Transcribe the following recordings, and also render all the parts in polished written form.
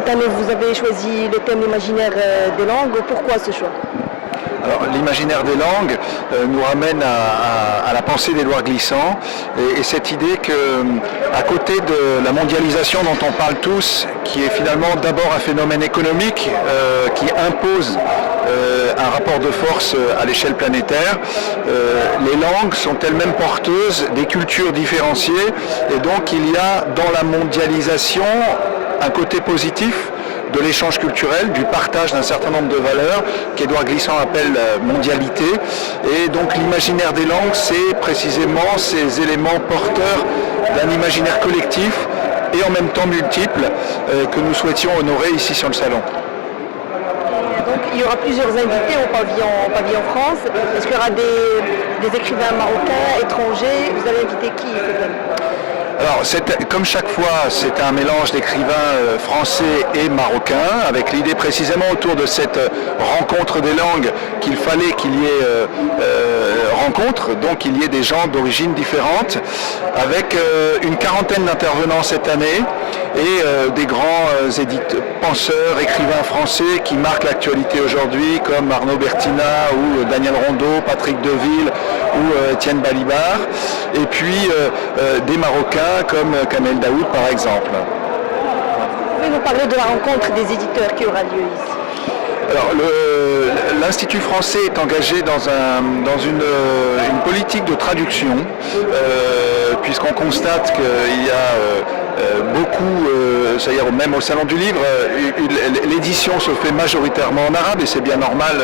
cette année, vous avez choisi le thème imaginaire des langues. Pourquoi ce choix? Alors, l'imaginaire des langues nous ramène à la pensée d'Édouard Glissant et cette idée que, à côté de la mondialisation dont on parle tous, qui est finalement d'abord un phénomène économique qui impose un rapport de force à l'échelle planétaire, les langues sont elles-mêmes porteuses des cultures différenciées et donc il y a dans la mondialisation un côté positif de l'échange culturel, du partage d'un certain nombre de valeurs qu'Édouard Glissant appelle mondialité. Et donc l'imaginaire des langues, c'est précisément ces éléments porteurs d'un imaginaire collectif et en même temps multiple que nous souhaitions honorer ici sur le salon. Et donc il y aura plusieurs invités au pavillon France. Est-ce qu'il y aura des écrivains marocains, étrangers? Vous allez inviter qui cette année? Alors, comme chaque fois, c'est un mélange d'écrivains français et marocains, avec l'idée précisément autour de cette rencontre des langues qu'il fallait qu'il y ait rencontre, donc qu'il y ait des gens d'origines différentes, avec une quarantaine d'intervenants cette année et des grands penseurs, écrivains français qui marquent l'actualité aujourd'hui, comme Arnaud Bertina ou Daniel Rondeau, Patrick Deville ou Étienne Balibar, et puis des Marocains comme Kamel Daoud par exemple. Vous pouvez nous parler de la rencontre des éditeurs qui aura lieu ici? Alors, l'Institut français est engagé dans une politique de traduction, puisqu'on constate qu'il y a beaucoup, c'est-à-dire même au Salon du Livre, l'édition se fait majoritairement en arabe, et c'est bien normal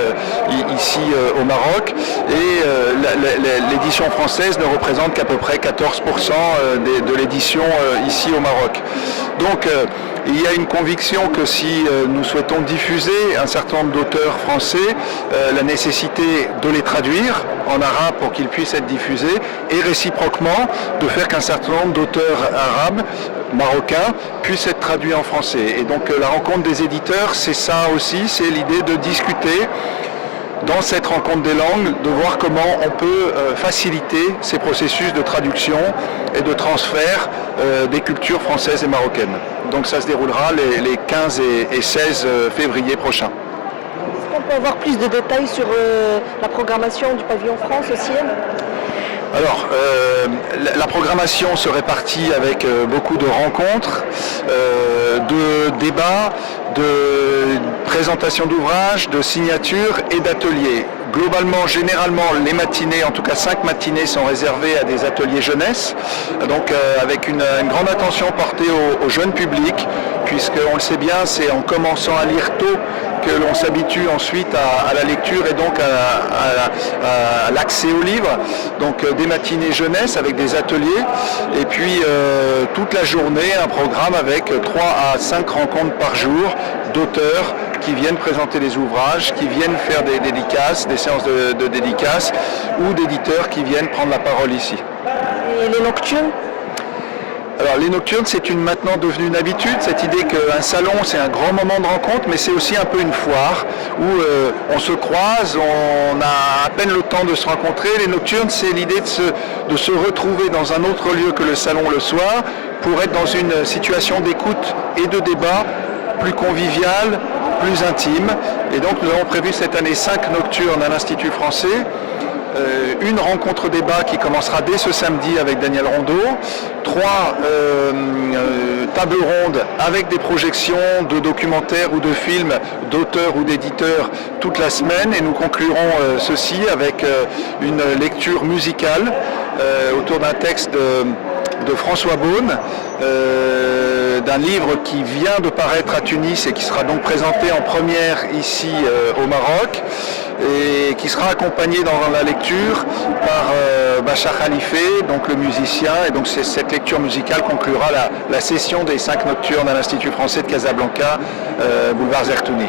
ici au Maroc, et l'édition française ne représente qu'à peu près 14% de l'édition ici au Maroc. Donc, il y a une conviction que si nous souhaitons diffuser un certain nombre d'auteurs français, la nécessité de les traduire en arabe pour qu'ils puissent être diffusés et réciproquement de faire qu'un certain nombre d'auteurs arabes, marocains, puissent être traduits en français. Et donc la rencontre des éditeurs, c'est ça aussi, c'est l'idée de discuter dans cette rencontre des langues, de voir comment on peut faciliter ces processus de traduction et de transfert des cultures françaises et marocaines. Donc ça se déroulera les 15 et 16 février prochains. Est-ce qu'on peut avoir plus de détails sur la programmation du pavillon France aussi? Alors, la programmation se répartit avec beaucoup de rencontres, de débats, de présentations d'ouvrages, de signatures et d'ateliers. Globalement, généralement, les matinées, en tout cas 5 matinées, sont réservées à des ateliers jeunesse, donc avec une grande attention portée au jeune public, puisqu'on le sait bien, c'est en commençant à lire tôt que l'on s'habitue ensuite à la lecture et donc à l'accès au livre. Donc des matinées jeunesse avec des ateliers et puis toute la journée un programme avec 3 à 5 rencontres par jour d'auteurs qui viennent présenter les ouvrages, qui viennent faire des dédicaces, des séances de dédicaces ou d'éditeurs qui viennent prendre la parole ici. Et les nocturnes? Alors les nocturnes, c'est maintenant devenu une habitude, cette idée qu'un salon c'est un grand moment de rencontre, mais c'est aussi un peu une foire où on se croise, on a à peine le temps de se rencontrer. Les nocturnes, c'est l'idée de se retrouver dans un autre lieu que le salon le soir pour être dans une situation d'écoute et de débat plus conviviale, plus intime. Et donc nous avons prévu cette année 5 nocturnes à l'Institut français. Une rencontre débat qui commencera dès ce samedi avec Daniel Rondeau, 3 tables rondes avec des projections de documentaires ou de films d'auteurs ou d'éditeurs toute la semaine, et nous conclurons ceci avec une lecture musicale autour d'un texte de François Beaune, d'un livre qui vient de paraître à Tunis et qui sera donc présenté en première ici au Maroc, et qui sera accompagné dans la lecture par Bachar Khalifé, donc le musicien, et donc cette lecture musicale conclura la session des 5 nocturnes à l'Institut français de Casablanca, boulevard Zertouni.